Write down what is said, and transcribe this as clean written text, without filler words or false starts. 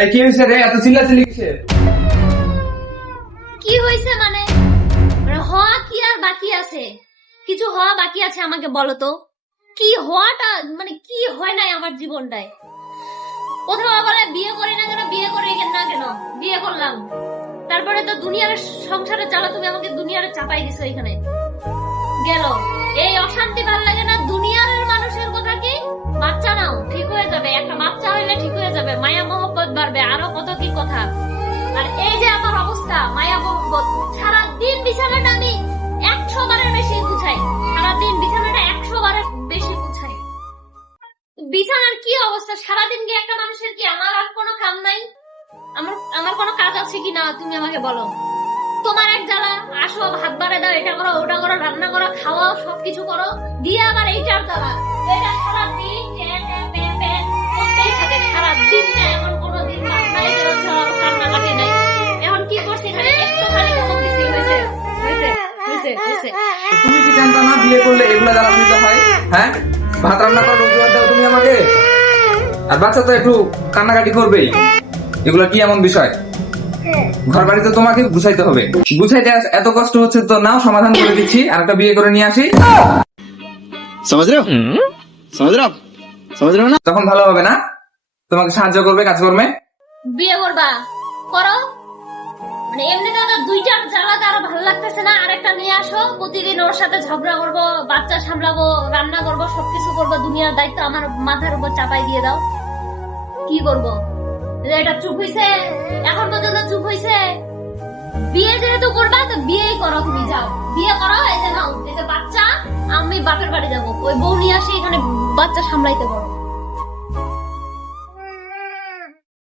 এই কি হইছে রে, এত চিল্লাচিল্লি কিসের? কি হইছে মানে হওয়া কি আর বাকি আছে? কিছু হওয়া বাকি আছে আমাকে বলো তো, কি হওয়াটা মানে কি হয় নাই আমার জীবনটায়? কোথাও বলে বিয়ে করি না কেন, বিয়ে করি না কেন, বিয়ে করলাম, তারপরে তো দুনিয়ার সংসারে চালা তুমি আমাকে দুনিয়ারে চাপাই দিছো। এখানে গেল এই অশান্তি ভাল লাগে না। দুনিয়ার মানুষের কথা কি, বাচ্চা নাও ঠিক হয়ে যাবে, একটা বাচ্চা হইলে ঠিক হয়ে যাবে, মায়া মহব্বত বাড়বে, আরো কত কি কথা। আর এই যে আমার অবস্থা, মায়া মহব্বত, সারাদিন বিছানাটা আমি 100 বারের বেশি গুছাই, সারাদিন বিছানাটা 100 বারের বেশি গুছাই। বিছানার কি অবস্থা, সারাদিন কি একটা মানুষের কি আমার আর কোনো কাম নাই? আমার কোনো কাজ আছে কি না তুমি আমাকে বলো। তোমার এক জ্বালা, আসো ভাত বাড়ে দাও, এটা করো ওটা করো, রান্না করো, খাওয়াও, সবকিছু করো, দিয়ে আবার এইটার জ্বালা, এটা সারাদিন করতেই থাকে, সারাদিন এমন কোনোদিন মাথায় কান্নাকাটি নাই। এখন কি করছি এখানে একটুখানি খবর দিছি, হয়েছে হয়েছে হয়েছে হয়েছে। তুমি কি জানতো না বিয়ে করলে এগুলা জ্বালা নিতে হয়? হ্যাঁ, ভাত রান্না করার রোজগার দাও তুমি আমাকে, আর বাচ্চা তো একটু কান্নাকাটি করবেই। এগুলা কি এমন বিষয়? ঘর বাড়িতে তোমাকে গুছাইতে হবে, গুছাইতে এত কষ্ট হচ্ছে তো নাও সমাধান করে দিচ্ছি, আর একটা বিয়ে করে নিয়ে আসি, समझ रहे हो समझ रहे हो ना। তখন ভালো হবে না? তোমাকে সাহায্য করবে কাজকর্মে। বিয়ে করবা করো, মানে এমনিতে তো দুইটার জ্বালাতে আরো ভালো লাগতেছে না, আরেকটা নিয়ে আসো, প্রতিদিন ওর সাথে ঝগড়া করবো, বাচ্চা সামলাবো, রান্না করবো, সবকিছু করবো, দুনিয়ার দায়িত্ব আমার মাথার উপর চাপাই দিয়ে দাও। কি করবো? এটা চুপ হইছে, এখন পর্যন্ত চুপ হইছে। বিয়ে যেহেতু করবা তো বিয়েই করো, তুমি যাও বিয়ে করো। এই যে নাও, এই যে বাচ্চা, আমি বাপের বাড়ি যাবো, ওই বউ নিয়ে আসি এখানে বাচ্চা সামলাইতে পারো।